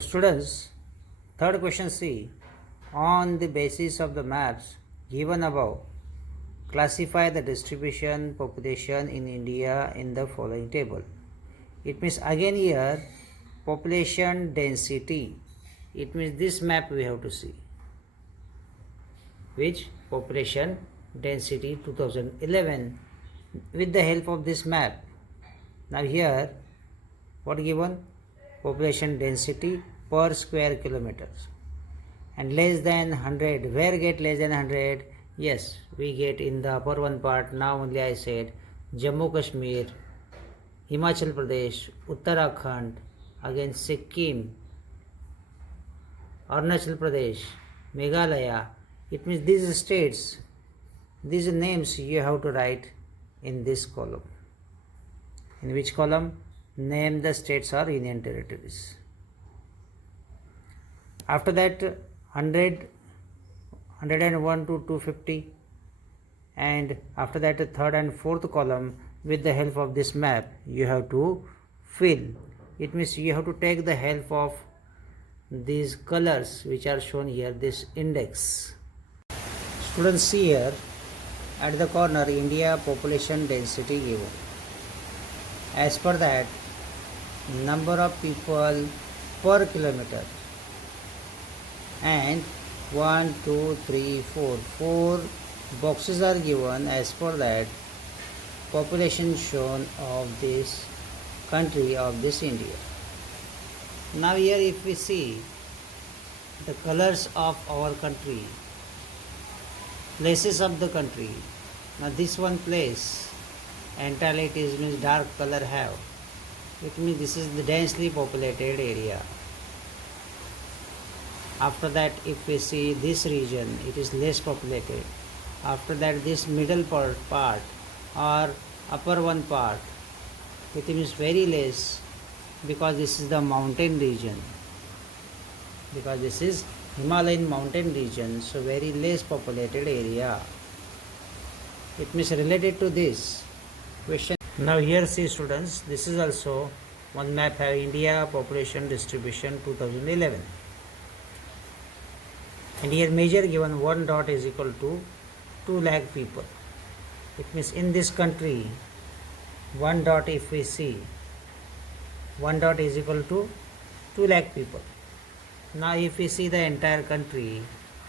Students, third question C. On the basis of the maps given above, classify the distribution population in India in the following table. It means again here population density. It means this map we have to see. Which population density 2011 with the help of this map. Now here what given? Population density per square kilometers, and less than 100, where get less than 100? Yes, we get in the upper one part. Now only I said Jammu Kashmir, Himachal Pradesh, Uttarakhand, again Sikkim, Arunachal Pradesh, Meghalaya. It means these states, these names you have to write in this column. In which column? Name the states or union territories. After that 100, 101 to 250, and after that the third and fourth column with the help of this map you have to fill. It means you have to take the help of these colors which are shown here, this index. Students, see here at the corner India population density given. As per that, number of people per kilometer, and 1 2 3 4 boxes are given. As per that, population shown of this country, of this India. Now here if we see the colors of our country, places of the country, now this one place entirely it is means dark color have. It means this is the densely populated area. After that, if we see this region, it is less populated. After that, this middle part or upper one part, it means very less, because this is the mountain region. Because this is Himalayan mountain region, so very less populated area. It means related to this question. Now here see students, this is also one map have India population distribution 2011. And here measure given 1 dot is equal to 2 lakh people. It means in this country 1 dot, if we see 1 dot is equal to 2 lakh people. Now if we see the entire country,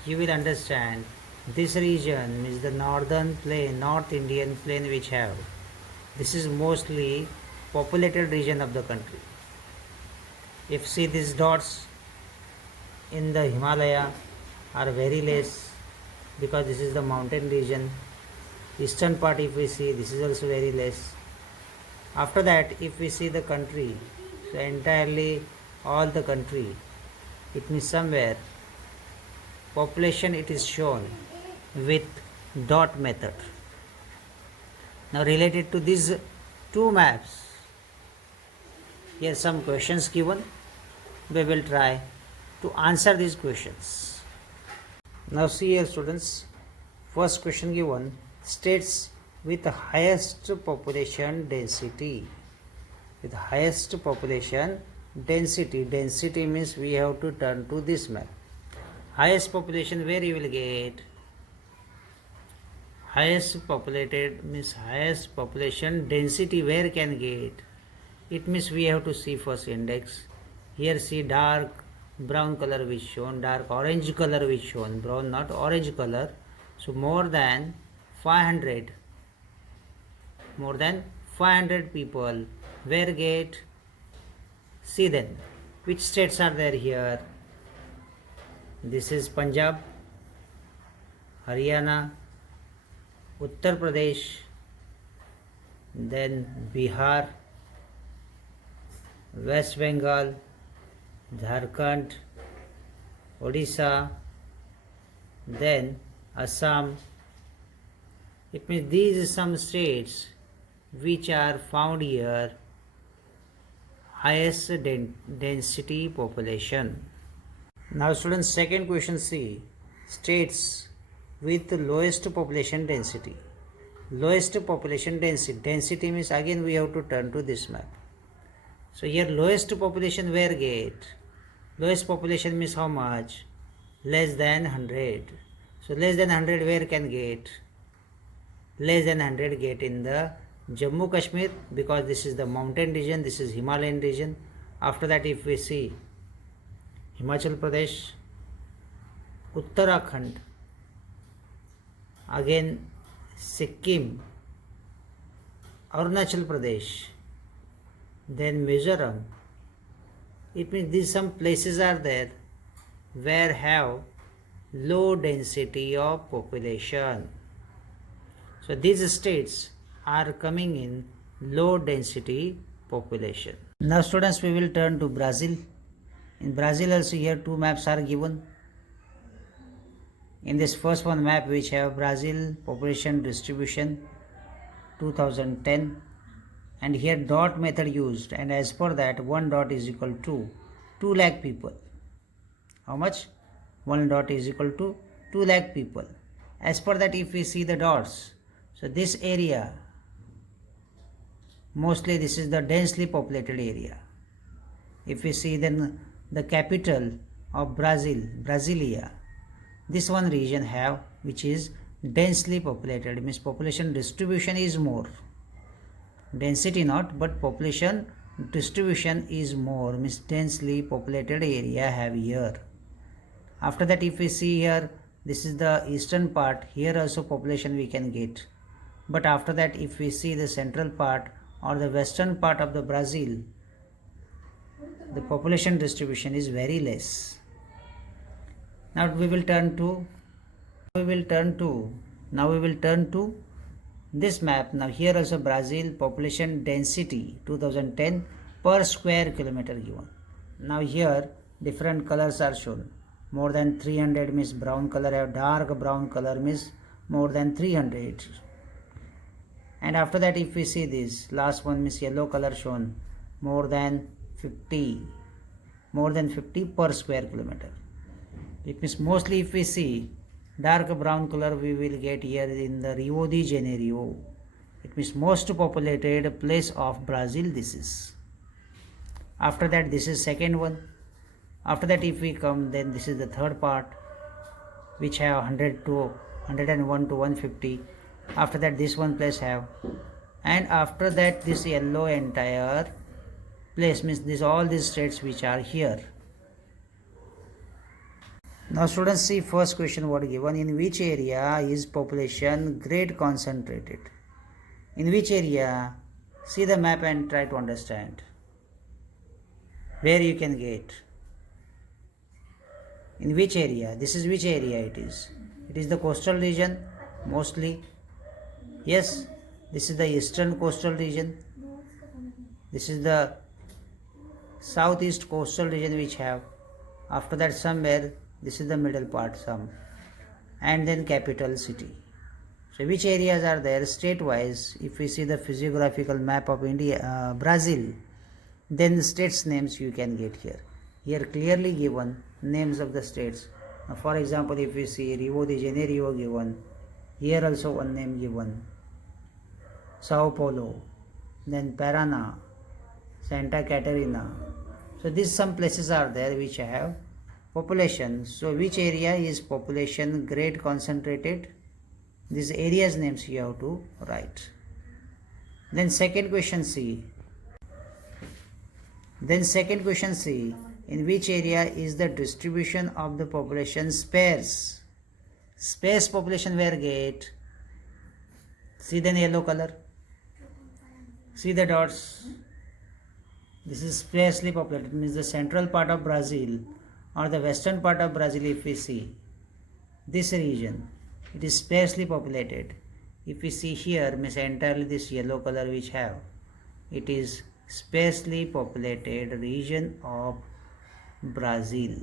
you will understand this region is the northern plain, North Indian plain which have. This is mostly populated region of the country. If see these dots in the Himalaya are very less, because this is the mountain region. Eastern part if we see, this is also very less. After that, if we see the country, so entirely all the country, it means somewhere population it is shown with dot method. Now related to these two maps, here some questions given. We will try to answer these questions. Now see here students, first question given, states with the highest population density. With highest population density, density means we have to turn to this map. Highest population, where you will get? Highest populated means highest population density, where can get? It means we have to see first index. Here see dark brown color which shown, dark orange color which shown, brown not orange color. So more than 500 people, where get? See then which states are there here. This is Punjab, Haryana, Uttar Pradesh, then Bihar, West Bengal, Jharkhand, Odisha, then Assam. It means these are some states which are found here highest density population. Now students, second question see, states with lowest population density. Lowest population density means again we have to turn to this map. So here lowest population where get? Lowest population means how much? Less than 100. So less than 100 where can get? Less than 100 get in the Jammu Kashmir, because this is the mountain region, this is Himalayan region. After that, if we see Himachal Pradesh, Uttarakhand, again Sikkim, Arunachal Pradesh, then Mizoram. It means these some places are there where have low density of population. So these states are coming in low density population. Now students, we will turn to Brazil. In Brazil also here two maps are given. In this first one map which have Brazil population distribution 2010, and here dot method used, and as per that 1 dot is equal to 2 lakh people. How much? 1 dot is equal to 2 lakh people. As per that, if we see the dots, so this area, mostly this is the densely populated area. If we see then the capital of Brazil, Brasilia, this one region have which is densely populated, means population distribution is more. Density not, but population distribution is more, means densely populated area have here. After that, if we see here, this is the eastern part, here also population we can get. But after that, if we see the central part or the western part of the Brazil, the population distribution is very less. Now we will turn to this map. Now here also Brazil population density 2010 per square kilometer given. Now here different colors are shown. More than 300 means brown color, dark brown color means more than 300. And after that, if we see this last one means yellow color shown, more than 50 per square kilometer. It means mostly if we see dark brown color we will get here in the Rio de Janeiro. It means most populated place of Brazil this is. After that, this is second one. After that, if we come, then this is the third part which have 100 to 101 to 150. After that, this one place have, and after that this yellow entire place means this all these states which are here. Now students, see first question what given: in which area is population great concentrated? In which area? See the map and try to understand where you can get. In which area? This is which area it is? It is the coastal region mostly. Yes, this is the eastern coastal region. This is the southeast coastal region which have. After that, somewhere this is the middle part some, and then capital city. So which areas are there state wise? If we see the physiographical map of India, Brazil, then the states names you can get here. Here clearly given names of the states. Now, for example, if we see Rio de Janeiro given, here also one name given, Sao Paulo, then Paraná, Santa Catarina. So these some places are there which have population. So which area is population great concentrated? These areas names you have to write. Then second question C. In which area is the distribution of the population sparse? Sparse population where get? See the yellow color. See the dots. This is sparsely populated, means the central part of Brazil or the western part of Brazil. If we see this region, it is sparsely populated. If we see here, means entirely this yellow color which have, it is sparsely populated region of Brazil.